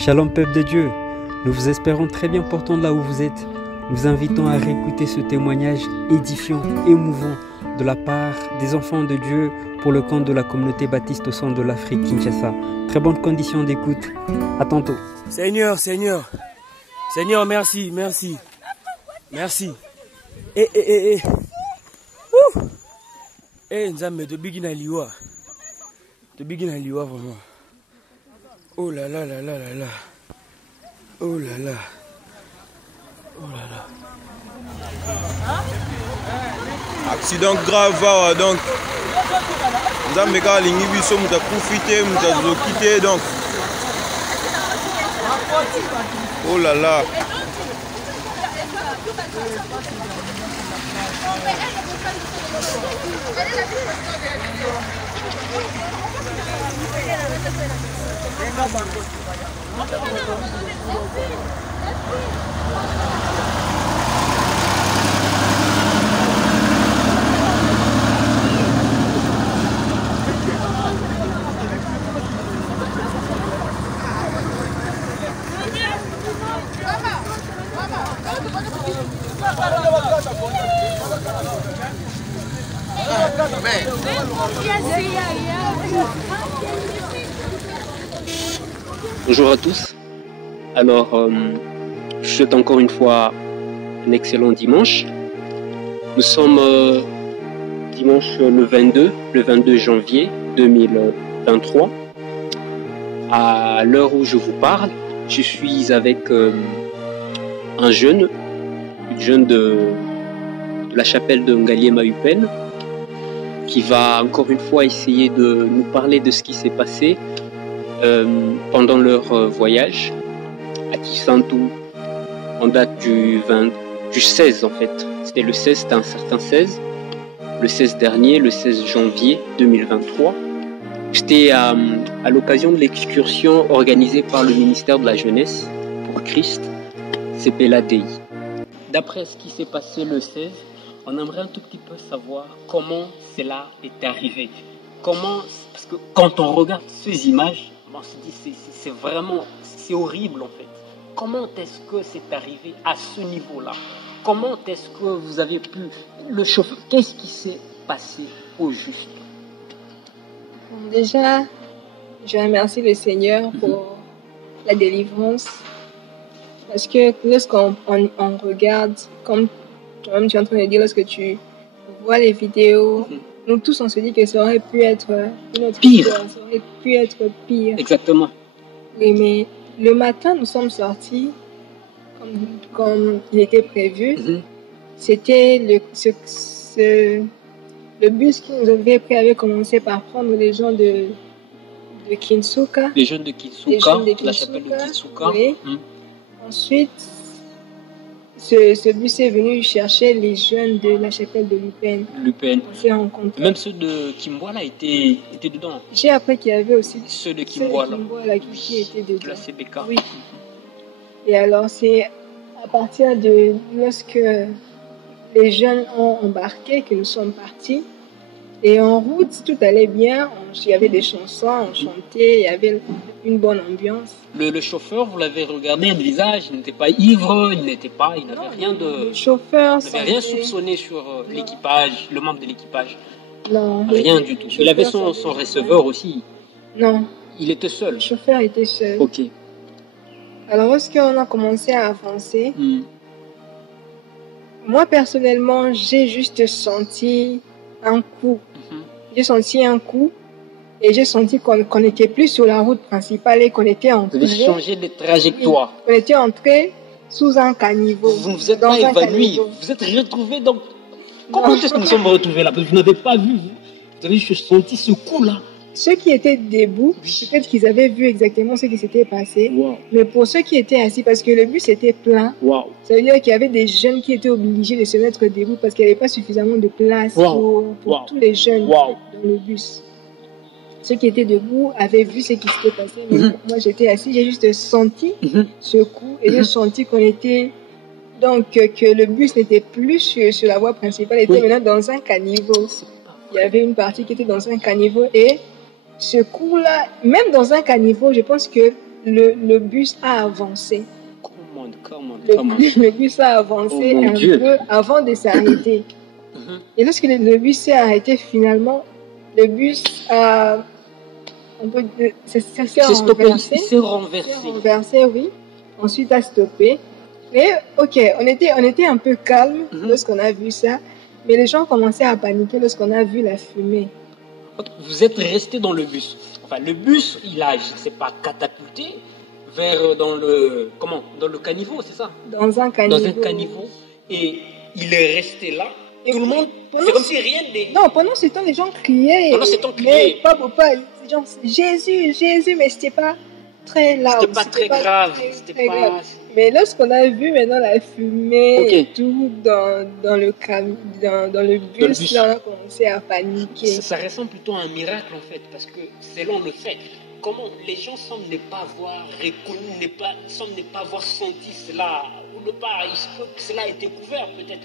Shalom peuple de Dieu, nous vous espérons très bien portant là où vous êtes. Nous vous invitons à réécouter ce témoignage édifiant, émouvant de la part des enfants de Dieu pour le compte de la communauté baptiste au centre de l'Afrique, Kinshasa. Très bonne condition d'écoute. À tantôt. Seigneur, merci. Nzambe, de begin liwa vraiment. Oh là là. Oh là là. Accident grave, donc Nzambe ka lingi biso muta profiter, muta zokite donc. Oh là là. Bonjour à tous. Alors, je souhaite encore une fois un excellent dimanche. Nous sommes dimanche le 22 janvier 2023. À l'heure où je vous parle, je suis avec une jeune de la chapelle de Ngaliema Upen, qui va encore une fois essayer de nous parler de ce qui s'est passé pendant leur voyage à Kisantu en date du 16 en fait. C'était le 16, c'était un certain 16. Le 16 dernier, le 16 janvier 2023. C'était à l'occasion de l'excursion organisée par le ministère de la Jeunesse pour Christ, CPLA DI. D'après ce qui s'est passé le 16, on aimerait un tout petit peu savoir comment cela est arrivé. Parce que quand on regarde ces images, on se dit c'est horrible en fait. Comment est-ce que c'est arrivé à ce niveau-là? Comment est-ce que vous avez pu... Le chauffeur, qu'est-ce qui s'est passé au juste? Déjà, je remercie le Seigneur pour la délivrance. Parce que lorsqu'on regarde, comme toi-même tu es en train de dire, lorsque tu vois les vidéos, nous tous on se dit que ça aurait pu être une autre pire. Histoire, ça aurait pu être pire. Exactement. Oui, mais le matin, nous sommes sortis comme il était prévu. C'était le bus qui nous avait pris avait commencé par prendre les gens de Kinsuka. Les jeunes de Kinsuka, la chapelle de Kinsuka. Oui. Ensuite, ce bus est venu chercher les jeunes de la chapelle de Lupen. On s'est rencontrés. Même ceux de Kimboala étaient dedans. J'ai appris qu'il y avait aussi ceux de Kimboala qui étaient dedans. De la CBK. Oui. Et alors, c'est à partir de lorsque les jeunes ont embarqué que nous sommes partis. Et en route, tout allait bien. Il y avait des chansons, on chantait, il y avait une bonne ambiance. Le chauffeur, vous l'avez regardé, le visage, il n'était pas ivre, il n'avait rien de... Le chauffeur... Il n'avait rien soupçonné sur l'équipage, le membre de l'équipage. Non. Rien du tout. Il avait son receveur aussi. Non. Il était seul. Le chauffeur était seul. Ok. Alors, lorsqu'on a commencé à avancer, moi, personnellement, j'ai juste senti un coup. J'ai senti un coup et j'ai senti qu'on n'était plus sur la route principale et qu'on était entré. Vous avez changé de trajectoire. On était entré sous un caniveau. Vous ne vous êtes pas évanoui. Vous êtes retrouvé donc. Comment est-ce que nous sommes retrouvés là? Vous n'avez pas vu. Vous avez juste senti ce coup-là. Ceux qui étaient debout, peut-être qu'ils avaient vu exactement ce qui s'était passé. Wow. Mais pour ceux qui étaient assis, parce que le bus était plein, ça veut dire qu'il y avait des jeunes qui étaient obligés de se mettre debout parce qu'il n'y avait pas suffisamment de place pour tous les jeunes dans le bus. Ceux qui étaient debout avaient vu ce qui s'était passé, mais moi j'étais assis, j'ai juste senti ce coup et j'ai senti qu'on était... Donc que le bus n'était plus sur la voie principale, il était maintenant dans un caniveau. Il y avait une partie qui était dans un caniveau et ce coup-là, même dans un caniveau, je pense que le bus a avancé. Comment? Le bus a avancé un peu avant de s'arrêter. Et lorsque le bus s'est arrêté, finalement, le bus a... Ça s'est renversé. Il s'est renversé, oui. Ensuite, a stoppé. Mais, ok, on était un peu calme lorsqu'on a vu ça. Mais les gens commençaient à paniquer lorsqu'on a vu la fumée. Vous êtes resté dans le bus. Enfin, le bus, il a, je ne sais pas, catapulté dans le caniveau, c'est ça? Dans un caniveau. Dans un caniveau. Et il est resté là. Et tout le monde, c'est comme si rien n'était... Non, pendant ce temps, les gens criaient. Mais pas, genre, Jésus, Jésus, mais c'était pas très loud. C'était pas très grave. Mais lorsqu'on a vu maintenant la fumée et tout dans le bus, là, on a commencé à paniquer. Ça ressemble plutôt à un miracle en fait, parce que selon le fait, comment les gens semblent ne pas avoir reconnu, semblent ne pas avoir senti cela, ou ne pas, il se peut que cela ait été couvert peut-être.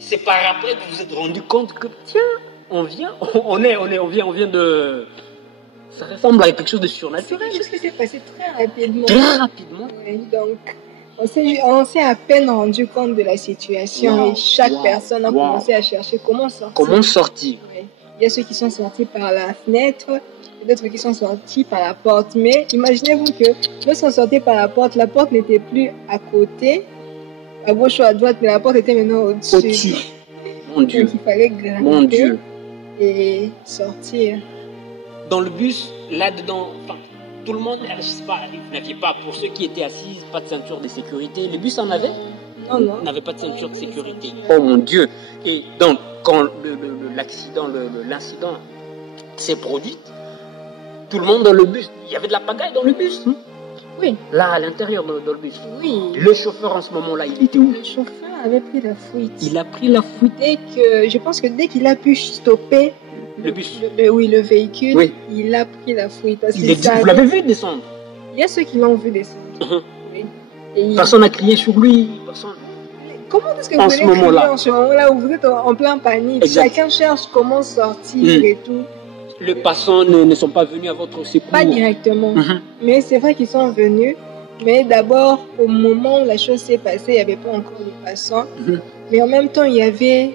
C'est par après que vous vous êtes rendu compte que tiens, on vient de... Ça ressemble à quelque chose de surnaturel. C'est quelque chose qui s'est passé très rapidement. Très rapidement. Oui, donc, on s'est à peine rendu compte de la situation et chaque personne a commencé à chercher comment sortir. Oui. Il y a ceux qui sont sortis par la fenêtre, et d'autres qui sont sortis par la porte. Mais imaginez-vous que lorsqu'on sortait par la porte n'était plus à côté, à gauche ou à droite, mais la porte était maintenant au-dessus. Mon Dieu. Donc il fallait grimper et sortir. Dans le bus, là-dedans, enfin, tout le monde, je ne sais pas, vous n'aviez pas, pour ceux qui étaient assis, pas de ceinture de sécurité. Le bus en avait? Non. N'avait pas de ceinture de sécurité. Oh mon Dieu. Et donc, quand l'incident s'est produit, tout le monde dans le bus, il y avait de la pagaille dans le bus. Oui. Là, à l'intérieur dans le bus. Oui. Le chauffeur, en ce moment-là, il était où? Le chauffeur avait pris la fuite. Il a pris la fuite. Je pense que dès qu'il a pu stopper le bus. Le véhicule, il a pris la fuite. Parce vous l'avez vu descendre? Il y a ceux qui l'ont vu descendre. Oui. Personne n'a crié sur lui. Comment est-ce que vous allez crier en ce moment-là où vous êtes en plein panique? Exact. Chacun cherche comment sortir et tout. Les passants ne sont pas venus à votre secours? Pas directement. Mais c'est vrai qu'ils sont venus. Mais d'abord, au moment où la chose s'est passée, il n'y avait pas encore de passants. Mais en même temps, il y avait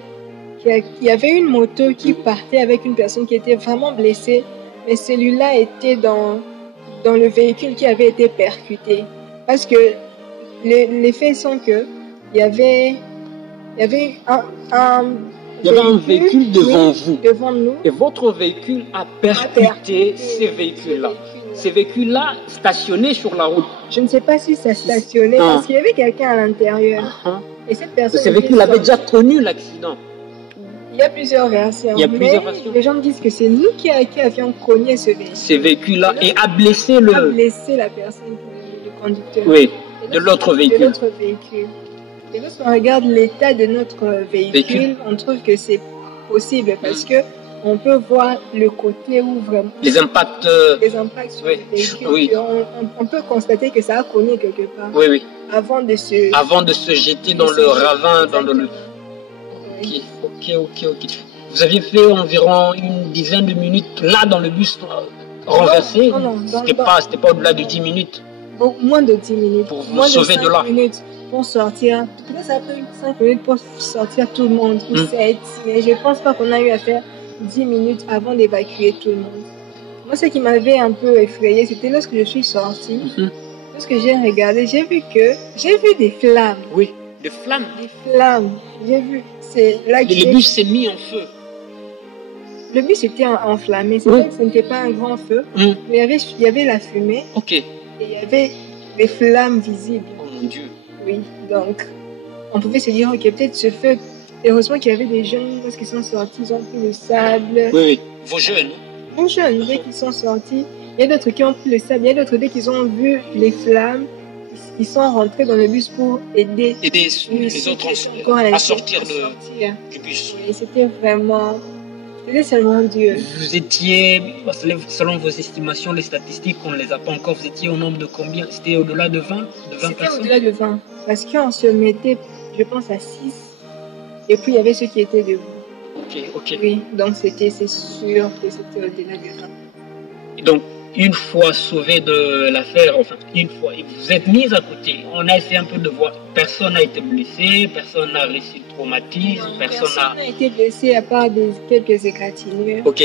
une moto qui partait avec une personne qui était vraiment blessée. Mais celui-là était dans le véhicule qui avait été percuté. Parce que les faits sont que il y avait un véhicule devant vous. Devant nous. Et votre véhicule a percuté ces véhicules-là. Ces véhicules-là stationnaient sur la route. Je ne sais pas si ça stationnait parce qu'il y avait quelqu'un à l'intérieur. Et cette personne. Ces véhicules avaient déjà connu l'accident. Il y a plusieurs versions. Les gens disent que c'est nous qui avions cogné ce véhicule. Ces véhicules-là et a blessé la personne, le conducteur. Oui, de l'autre véhicule. Et lorsqu'on regarde l'état de notre véhicule, on trouve que c'est possible parce que on peut voir le côté où vraiment les impacts sur le véhicule. Oui. On peut constater que ça a cogné quelque part. Oui. Avant de se jeter dans le ravin, dans le. Ok. Vous aviez fait environ une dizaine de minutes là dans le bus renversé. Non. C'était pas au-delà de 10 minutes. Moins de 10 minutes. Pour vous sauver de là. Pour sortir. Là, ça a pris 5 minutes pour sortir tout le monde. Mais je pense pas qu'on a eu à faire 10 minutes avant d'évacuer tout le monde. Moi, ce qui m'avait un peu effrayé, c'était lorsque je suis sortie. Lorsque j'ai regardé, j'ai vu des flammes. Oui, des flammes. Des flammes. J'ai vu. C'est là que le bus s'est mis en feu. Le bus était enflammé. C'est vrai que ce n'était pas un grand feu. Mais il y avait la fumée. Ok. Et il y avait des flammes visibles. Oh mon Dieu. Oui, donc on pouvait se dire, ok, peut-être ce feu. Heureusement qu'il y avait des jeunes, parce qu'ils sont sortis, ils ont pris le sable. Oui. Vos jeunes. Dès qu'ils sont sortis, il y a d'autres qui ont pris le sable, il y a d'autres dès qu'ils ont vu les flammes, ils sont rentrés dans le bus pour aider les autres à sortir du bus. Et c'était seulement Dieu. Vous étiez, selon vos estimations, les statistiques, on ne les a pas encore, vous étiez au nombre de combien? C'était au-delà de 20 personnes? C'était au-delà de 20, parce qu'on se mettait, je pense, à 6, et puis il y avait ceux qui étaient debout. Ok. Oui, donc c'est sûr que c'était au-delà de 20. Et donc, une fois sauvé de l'affaire, enfin une fois, et vous êtes mis à côté. On a essayé un peu de voir. Personne n'a été blessé, personne n'a reçu de traumatisme, personne n'a été blessé à part quelques égratignures. Ok.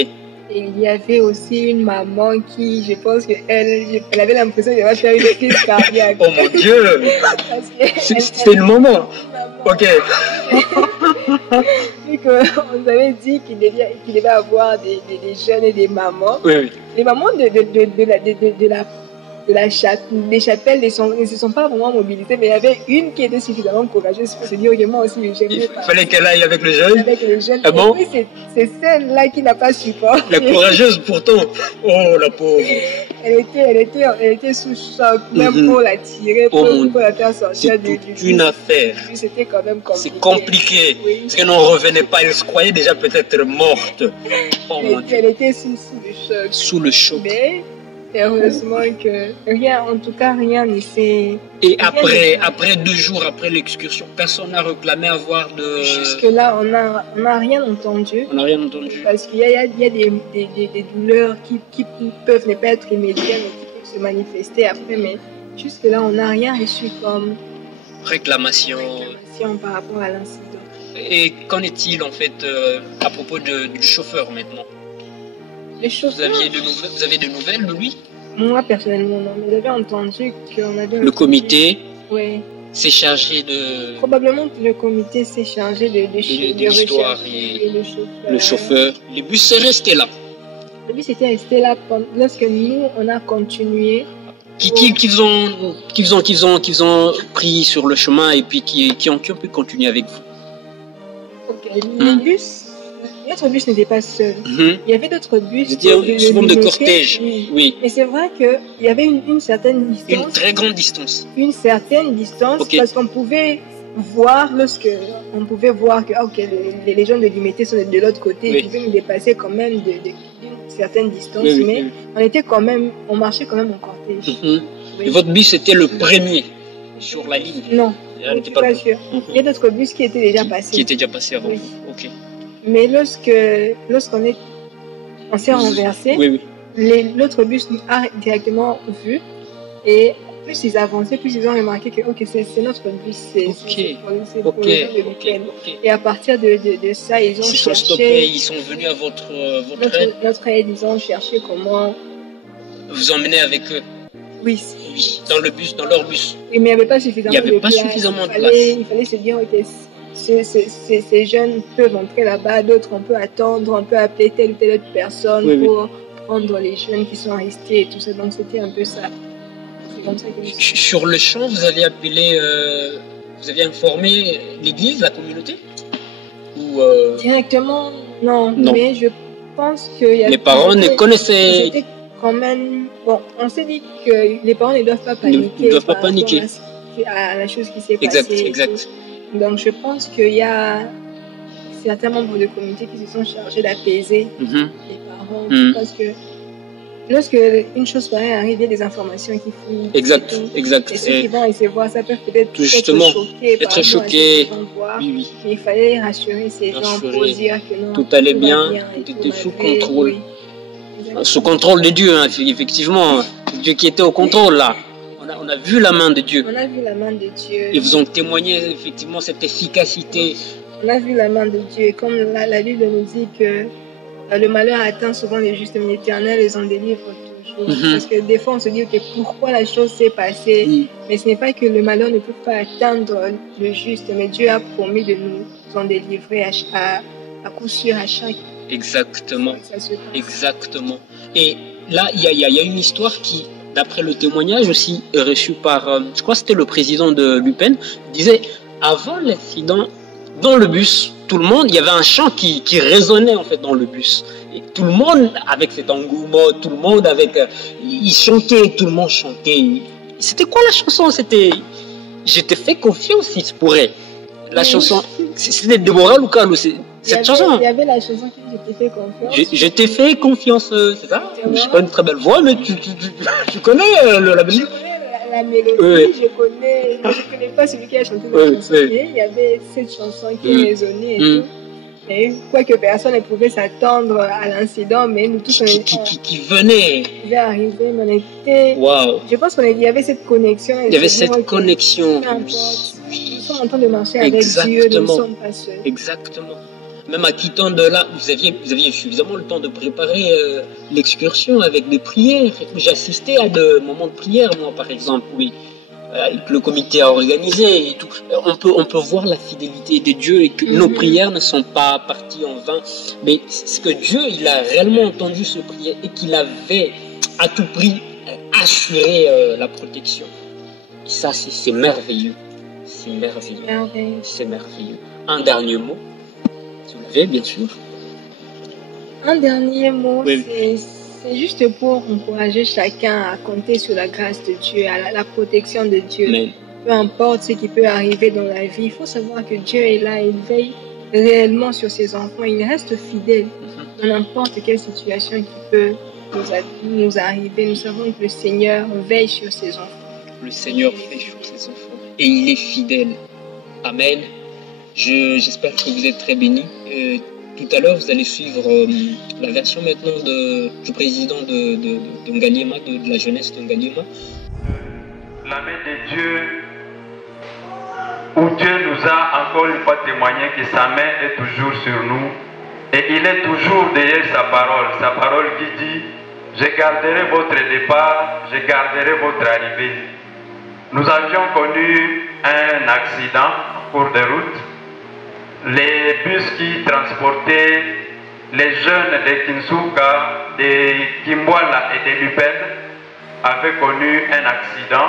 Et il y avait aussi une maman qui, je pense qu'elle avait l'impression qu'elle va faire une crise cardiaque. Oh mon Dieu! C'était une maman. Ok. Vu qu'on nous avait dit qu'il devait avoir des jeunes et des mamans. Oui, oui. Les mamans des chapelles ne se sont pas vraiment mobilisées, mais il y avait une qui était suffisamment courageuse pour se dire que moi aussi j'aimais. Il fallait qu'elle aille avec le jeune. Avec le jeune. Ah bon? Et puis c'est celle-là qui n'a pas supporté. La courageuse pourtant. Oh la pauvre. Elle était sous choc, même pour la tirer, pour la faire sortir du. C'est une affaire. C'était quand même compliqué. C'est compliqué. Oui. Parce qu'elle n'en revenait pas, elle se croyait déjà peut-être morte. Oh mon Dieu. Elle était sous le choc. Sous le choc. Mais heureusement que rien ne s'est... Et après 2 jours après l'excursion, personne n'a réclamé avoir de... Jusque-là, on n'a rien entendu. On n'a rien entendu. Parce qu'il y a des douleurs qui peuvent ne pas être immédiates, mais qui peuvent se manifester après. Mais jusque-là, on n'a rien reçu comme... Réclamation par rapport à l'incident. Et qu'en est-il en fait à propos du chauffeur maintenant? Vous avez des nouvelles de lui? Moi, personnellement, non. Mais j'avais entendu qu'on avait... Le comité s'est chargé de... Probablement que le comité s'est chargé de l'histoire et le chauffeur. Le bus est resté là. Le bus était resté là lorsque nous, on a continué. Qu'ils ont pris sur le chemin et puis qui ont pu continuer avec vous? Ok, le bus... Notre bus n'était pas seul. Il y avait d'autres bus. C'était souvent de cortège. Oui. Mais c'est vrai qu'il y avait une certaine distance. Une très grande distance. Une certaine distance, parce qu'on pouvait voir que les gens de l'Imété sont de l'autre côté. Ils pouvaient nous dépasser quand même d'une certaine distance. Mais on marchait quand même en cortège. Et votre bus était le premier sur la ligne? Non, je ne suis pas sûre. Il y a d'autres bus qui étaient déjà passés. Qui étaient déjà passés avant. Ok. Mais lorsqu'on s'est renversé, l'autre bus nous a directement vu. Et plus ils avançaient, plus ils ont remarqué que c'est notre bus, c'est pour le week-end. Et à partir de ça, ils ont cherché... stoppés, ils sont venus à votre aide. Notre aide, ils ont cherché comment... Vous emmenez avec eux? Oui. Dans le bus, dans leur bus? Oui, mais il n'y avait pas suffisamment de place. Il fallait se dire, ces jeunes peuvent entrer là-bas, d'autres on peut attendre, on peut appeler telle ou telle autre personne pour prendre les jeunes qui sont restés et tout ça. Donc c'était un peu ça. C'est comme ça que sur le champ, vous avez appelé, vous avez informé l'église, la communauté? Ou directement, non. Mais je pense que les parents ne connaissaient... C'était quand même... Bon, on s'est dit que les parents ne doivent pas paniquer. Ils ne doivent pas paniquer. À la chose qui s'est passée. Exact. Donc je pense qu'il y a certains membres de communauté qui se sont chargés d'apaiser les parents. Parce que lorsque une chose pareille arrive, il y a des informations qui fouillent. Exact. Et ceux qui vont recevoir ça peuvent peut-être être choqués. Oui. Il fallait rassurer ces gens pour dire que non, tout allait bien, tout était sous contrôle. Sous contrôle de Dieu, hein, effectivement. Dieu qui était au contrôle là. On a vu la main de Dieu. On a vu la main de Dieu. Et vous ont témoigné effectivement cette efficacité. On a vu la main de Dieu. Et comme la Bible nous dit que le malheur atteint souvent les justes, mais l'Éternel les en délivre toujours. Parce que des fois on se dit pourquoi la chose s'est passée. Mais ce n'est pas que le malheur ne peut pas atteindre le juste, mais Dieu a promis de nous en délivrer à coup sûr à chaque. Exactement. Exactement. Et là, il y a une histoire qui, d'après le témoignage aussi reçu par, je crois que c'était le président de l'UPEN, disait, avant l'incident, dans le bus, tout le monde, il y avait un chant qui résonnait en fait dans le bus. Et tout le monde, avec cet engouement, tout le monde il chantait, tout le monde chantait. C'était quoi la chanson? C'était « Je te fais confiance, il se pourrait ». La chanson, c'était Deborah Lucalo, cette chanson. Il y avait la chanson qui Je te fais confiance. Je t'ai fait confiance, c'est ça? Je n'ai pas une très belle voix, mais tu connais la musique? Je connais la mélodie, je connais pas celui qui a chanté la chanson. Il y avait cette chanson qui résonnait et tout. Et quoique personne ne pouvait s'attendre à l'incident, mais nous tous, qui venait. Qui arrivé, mais on était... Wow. Je pense qu'il y avait cette connexion. Il y avait cette connexion. Peu importe, nous sommes en train de marcher avec Dieu, nous ne sommes pas seuls. Exactement. Même à quittant de là, vous aviez suffisamment le temps de préparer l'excursion avec des prières. J'assistais à des moments de prière, moi, par exemple, oui. Que le comité a organisé et tout. On peut voir la fidélité de Dieu et que nos prières ne sont pas parties en vain. Mais c'est que Dieu, il a réellement entendu ce prière et qu'il avait à tout prix assuré la protection. Et ça, c'est merveilleux. C'est merveilleux. C'est merveilleux. Un dernier mot, si vous l'avez, bien sûr. Un dernier mot, oui. C'est juste pour encourager chacun à compter sur la grâce de Dieu, à la protection de Dieu. Amen. Peu importe ce qui peut arriver dans la vie, il faut savoir que Dieu est là, il veille réellement sur ses enfants, il reste fidèle dans n'importe quelle situation qui peut nous arriver. Nous savons que le Seigneur veille sur ses enfants. Le Seigneur veille sur ses enfants et il est fidèle. Amen. J'espère que vous êtes très bénis. Tout à l'heure, vous allez suivre la version maintenant du président de Ngaliema, de la jeunesse de Ngaliema. La main de Dieu, où Dieu nous a encore une fois témoigné que sa main est toujours sur nous et il est toujours derrière sa parole qui dit « Je garderai votre départ, je garderai votre arrivée ». Nous avions connu un accident en cours de route. Les bus qui transportaient les jeunes de Kinsuka, de Kimwala et de Lupel avaient connu un accident.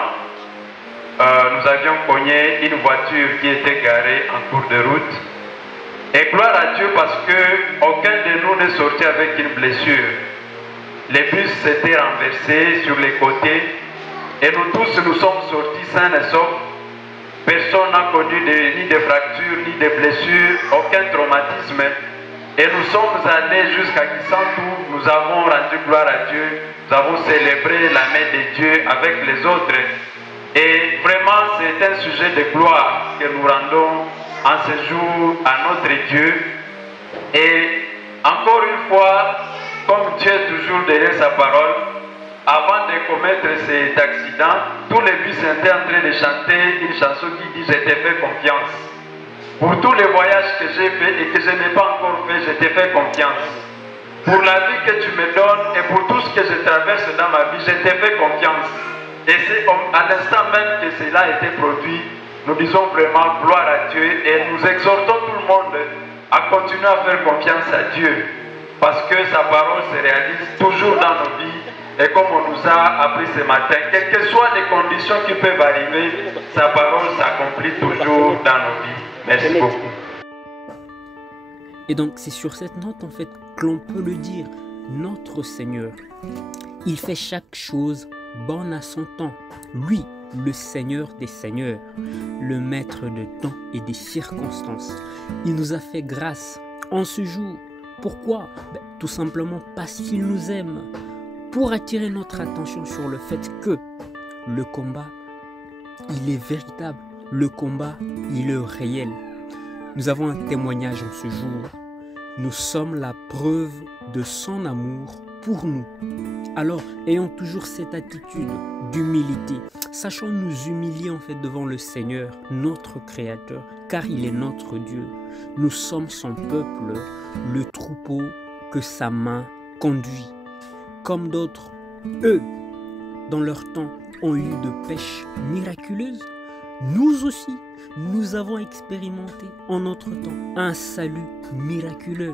Nous avions cogné une voiture qui était garée en cours de route. Et gloire à Dieu parce qu'aucun de nous n'est sorti avec une blessure. Les bus s'étaient renversés sur les côtés et nous tous nous sommes sortis sains et saufs. Personne n'a connu ni de fractures, ni de blessures, aucun traumatisme. Et nous sommes allés jusqu'à Kisantu, nous avons rendu gloire à Dieu, nous avons célébré la main de Dieu avec les autres. Et vraiment, c'est un sujet de gloire que nous rendons en ce jour à notre Dieu. Et encore une fois, comme Dieu est toujours derrière sa parole, avant de commettre cet accident, tous les bus étaient en train de chanter une chanson qui dit « Je t'ai fait confiance ». Pour tous les voyages que j'ai faits et que je n'ai pas encore fait, je t'ai fait confiance. Pour la vie que tu me donnes et pour tout ce que je traverse dans ma vie, je t'ai fait confiance. Et c'est à l'instant même que cela a été produit, nous disons vraiment gloire à Dieu et nous exhortons tout le monde à continuer à faire confiance à Dieu. Parce que sa parole se réalise toujours dans nos vies. Et comme on nous a appris ce matin, quelles que soient les conditions qui peuvent arriver, sa parole s'accomplit toujours dans nos vies. Merci beaucoup. Et donc c'est sur cette note en fait que l'on peut le dire, notre Seigneur, il fait chaque chose bonne à son temps. Lui, le Seigneur des Seigneurs, le maître de temps et des circonstances. Il nous a fait grâce en ce jour. Pourquoi? Tout simplement parce qu'il nous aime. Pour attirer notre attention sur le fait que le combat, il est véritable. Le combat, il est réel. Nous avons un témoignage en ce jour. Nous sommes la preuve de son amour pour nous. Alors, ayons toujours cette attitude d'humilité. Sachons nous humilier en fait devant le Seigneur, notre Créateur, car il est notre Dieu. Nous sommes son peuple, le troupeau que sa main conduit. Comme d'autres, eux, dans leur temps, ont eu de pêches miraculeuses, nous aussi, nous avons expérimenté en notre temps un salut miraculeux.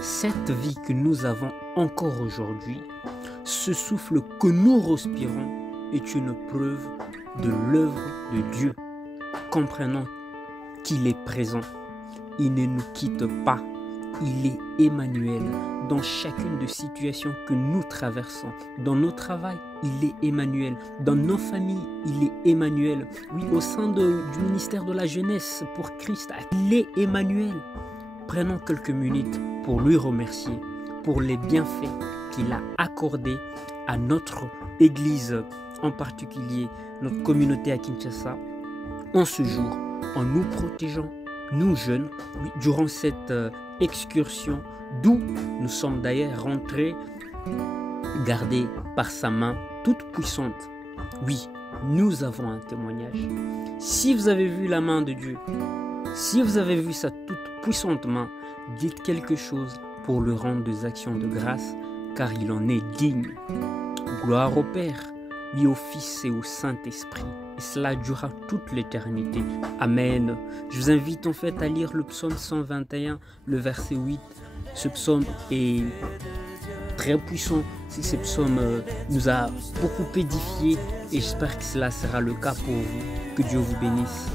Cette vie que nous avons encore aujourd'hui, ce souffle que nous respirons est une preuve de l'œuvre de Dieu. Comprenons qu'il est présent, il ne nous quitte pas. Il est Emmanuel dans chacune des situations que nous traversons. Dans nos travails, il est Emmanuel. Dans nos familles, il est Emmanuel. Oui, au sein du ministère de la jeunesse pour Christ, il est Emmanuel. Prenons quelques minutes pour lui remercier pour les bienfaits qu'il a accordés à notre Église, en particulier notre communauté à Kinshasa, en ce jour, en nous protégeant, nous jeunes, oui, durant cette excursion, d'où nous sommes d'ailleurs rentrés, gardés par sa main toute puissante. Oui, nous avons un témoignage. Si vous avez vu la main de Dieu, si vous avez vu sa toute puissante main, dites quelque chose pour lui rendre des actions de grâce, car il en est digne. Gloire au Père, oui au Fils et au Saint-Esprit, et cela durera toute l'éternité. Amen. Je vous invite en fait à lire le psaume 121, le verset 8. Ce psaume est très puissant. Ce psaume nous a beaucoup édifié et j'espère que cela sera le cas pour vous. Que Dieu vous bénisse.